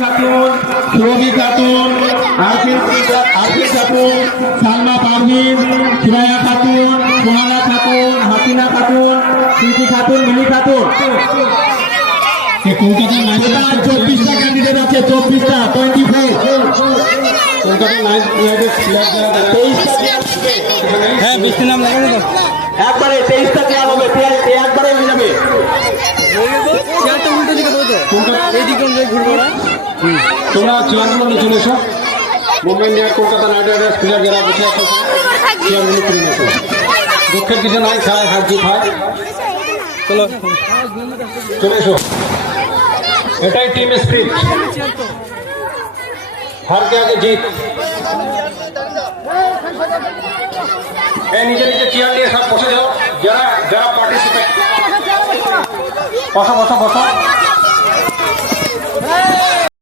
খাতুন, সুরভি খাতুন, আরফিন খাতুন, সালমা পারভিন, সুরাইয়া খাতুন, সোহানা খাতুন, হাসিনা খাতুন, প্রীতি খাতুন, মিলি খাতুন। কলকাতা 24টা ক্যান্ডিডেট আছে, 24টা 24। কলকাতা নাইট রাইডার্স প্লেয়ার 23টা। হ্যাঁ, বৃষ্টি নাম লাগে তো একবারে 23টা চেয়ার হবে, একবারে হয়ে যাবে। চেয়ারটা উল্টো দিকে দেবো তো, এইদিকে ঘুরবো না। তোমরা চেয়ারগুলো নিয়ে চলে এসো। Mumbai Indian Kolkata Knight Riders player যারা বসে আছে চেয়ারগুলো কিনে নিয়ে এসো। দুঃখের কিছু নাই, খেলায় হার জিত হয়। চলো চলে এসো, এটাই টিম স্পিরিট। হার কে আগে জিত। নিজে নিজে চেয়ার নিয়ে সব বসে যাও, যারা যারা পার্টিসিপেট। বসো বসো বসো।